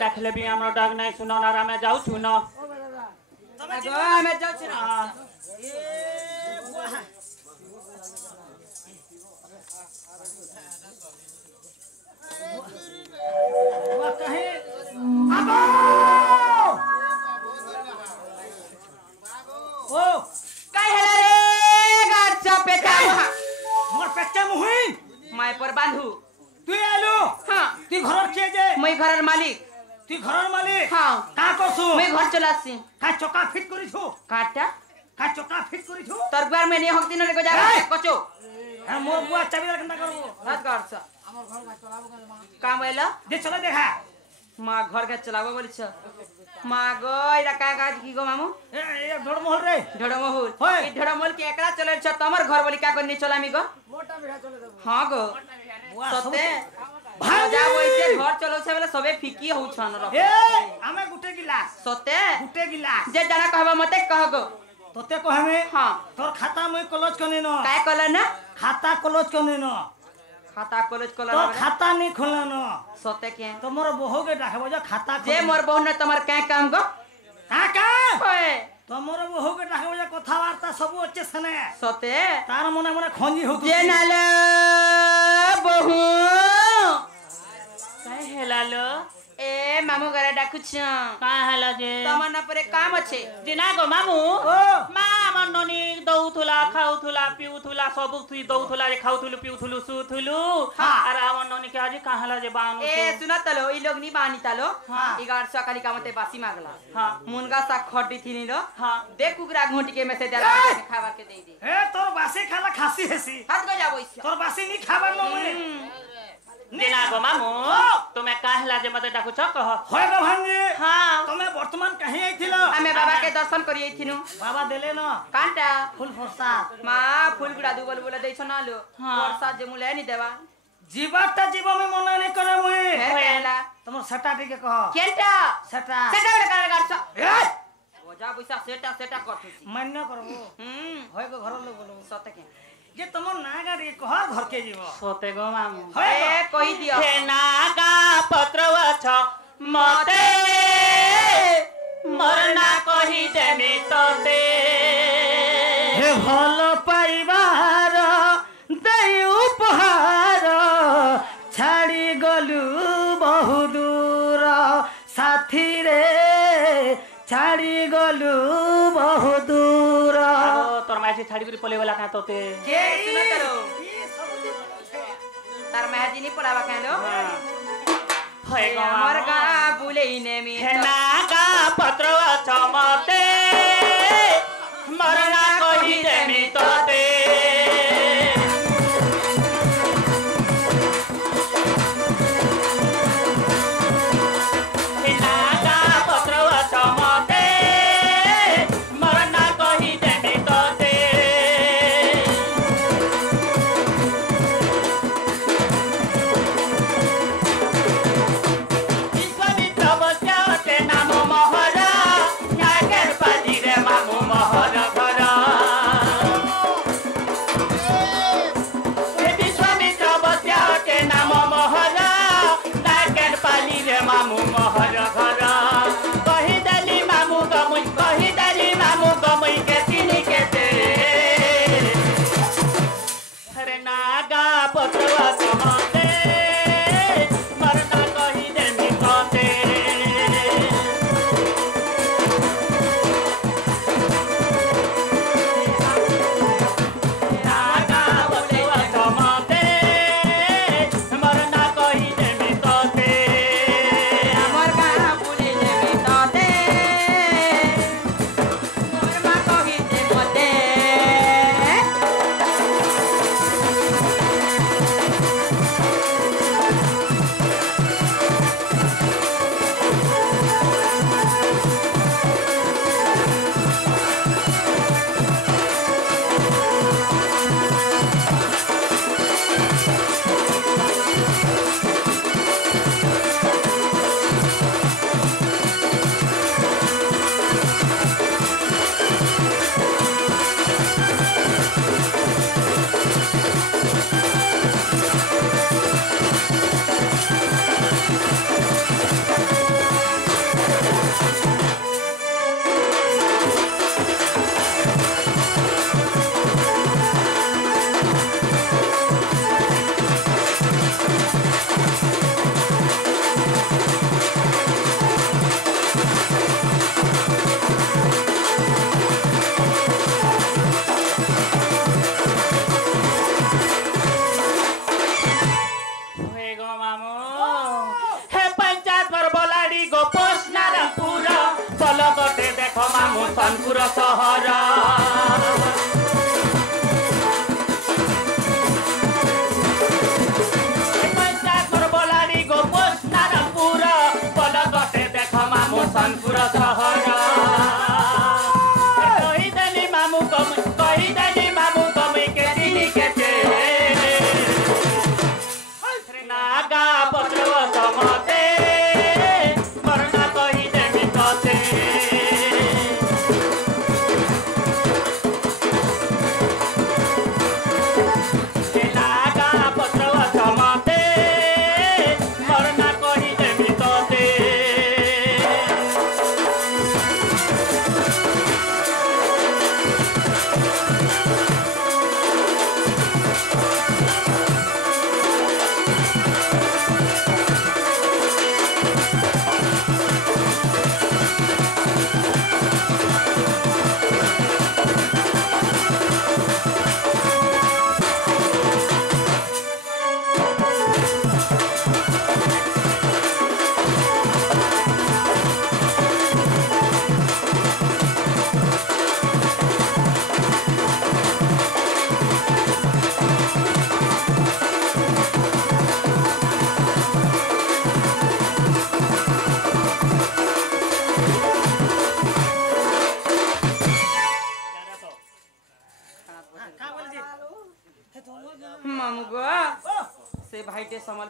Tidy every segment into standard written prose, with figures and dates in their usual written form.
डाकले भी हमरो डाक नहीं सुनो ना मैं जाऊ सुनो तमे जो मैं जाऊ छी ना वो कहे आबो ओ काहे रे गाचा पेटा मोर पेटा मुही माय पर बांधू तू आलो हां तू घर के जे मैं घरर मालिक तू घरर मालिक हां का करसु मैं घर चलासी का चोका फिट करी छु काटा का चोका फिट करी छु तरबार में नहीं हक दिन रे को जा कचो है मोर बुआ चाबी रखना करबो हाथ करछ हमर घर का चलाबो काम आइला दे चला देखा मां घर के चलाबो बोली छ मां गो इरा का का की गो मामू ए ढोड़मोहल रे ढोड़मोहल होय ई ढोड़मोहल के एकरा चले छ तमर घर बोली का करनी चलामी गो मोटा बिहा चले देबो हां गो सते भाजा वइसे घर चलो छ बेला सबे फिकी हो छन र ए हमें गुटे गिलास सते गुटे गिलास जे जाना कहबा मते कह गो तोते को हमें हां तोर खाता में क्लोज करने न काय कल ना खाता क्लोज करने न खाता कॉलेज कल तो खाता नहीं खोलना न सते के तो मोर बहू के डाकबो जो खाता जे मोर बहू न तमर काय काम गो काका ओए तो मोर बहू के डाकबो जो कथा वार्ता सब अच्छे सने सते तार मने मने खंजी हो जे नाले बहू काय हेलालो ए मामू घरे डाकु छ का हला जे तमन परे काम अछि दिना गो मामू ओ मा मननी दौथुला खाउथुला पिउथुला सब थुई दौथुला रे खाउथुलु पिउथुलु सुथुलु अरे मननी के आज का हला जे बानु ए सुना तलो ई लोग नी बानी तलो हां इगार सकाली कामते बासी मागला हां मुनगा सा खड्डी थिनी लो हां देख कुकरा घोटी के में से देला खावा के दे ए तोर बासी खाला खासी हेसी हाथ गो जाबो इस तोर बासी नी खाबा न मने दिना गो मामू तुम्हें काहला जे मते डाकुछ कह होय गो भांजी हाँ तमे वर्तमान कहीं आइथिलो आमे बाबा के दर्शन करी आइथिनु बाबा देले न कांटा फूल प्रसाद माँ फूल गुड़ा दुबल बोले दैछ न लो हाँ। प्रसाद जे मुले नि देवा जीवटा जीव में मना नहीं करे मुई हेला तुम सटा टिके कह केंटा सटा सेटा बोले कर करछ ए ओजा बुइसा सेटा सेटा करथुसी मान्य करबो होय गो घर लोग बोलो सते के जे तुम ना गाड़ी कहर घर के जीव सोते गो मामू होय ए कहि दियो हे नागा पत्रवा छ मते मरना कहि देमी तते हे भल पाइबार दई उपहार छाड़ी गलु बहु दूर साथी रे छाड़ी गलु बहु दूर तोर माइसी छाड़ी करी पले वाला का तते के सुन करो तार महजिनी पड़ावा कहलो होय गो हमर मामू गा बुले नेमी हे नागा पत्रवा छ मते मरना कहि देमी तते हे नागा पत्रवा छ मते मरना कहि देमी तते विश्वामित्र बस्याते नाम महरा न्याकेर पाली रे मामु महर घर हे विश्वामित्र बस्याते नाम महरा न्याकेर पाली रे मामु महर घर कहिदेली मामु गमुई के तिनी के ते हरे नागा पत्रवा समते मरना कहि देमी तते नागा पत्रवा समते मरना कहि देमी तते हमर गा बुले नेमी तते मोर मा कहि दे मते होय गो मामू हे पंचायत पर बोलाडी गो पोस्ट नारायणपुर पलकटे देखो मामू सनपुर सहर हे पंचायत पर बोलाडी गो पोस्ट नारायणपुर पलकटे देखो मामू सनपुर सहर कहिदेली मामू कमुई के तिनी के ते नागा पत्रवा समते मरना कहि देमी तते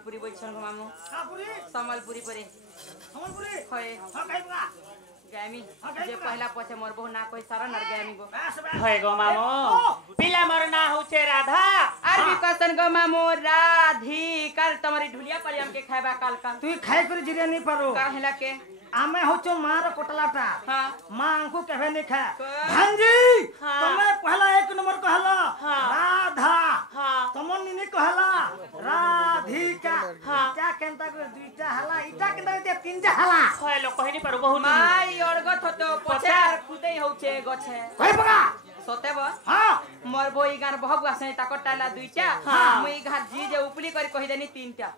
সম্বলপুরি বইছন গো মামু কাপুরি সম্বলপুরি পরে সম্বলপুরি হয় হ্যাঁ কাইবা গামি যে পহলা পছে মোর বহু না কই সারা নর গামি গো বাস বাস হয় গো মামু পিলা মোর না হচ্ছে রাধা আর भी क्वेश्चन गो मामू राधी कल तुम्हारी ढुलिया पर हमके खाइबा काल का তুই খাই করে জিরিয়া নি পারো काहेला के ଆମେ ହଉଛୁ ମାର କୋଟଲାଟା हां ମାଙ୍କୁ କେବେ ନି ଖା କ- ଭାଞ୍ଜି ହଁ। ତମେ ପହଲା ଏକ ନମ୍ବର କହିଲ ହଁ। ରାଧା ହଁ ତମ ନିନି କହିଲା ରାଧିକା ହଁ। ଇଟା କେନ୍ତା করে দুইটা হলা ইটা কেন্তা করে তিনটা হলা হয় লোক কহিনি পারু বহুত माई অর্গত হতো পছে আর খুদেই হউছে গছে কই পকা সতেব হ্যাঁ মোর বই গান বহু আসে তাকর টালা দুইটা হ্যাঁ। মুই ঘাট জি যে উপলি করে কহি দেনি তিনটা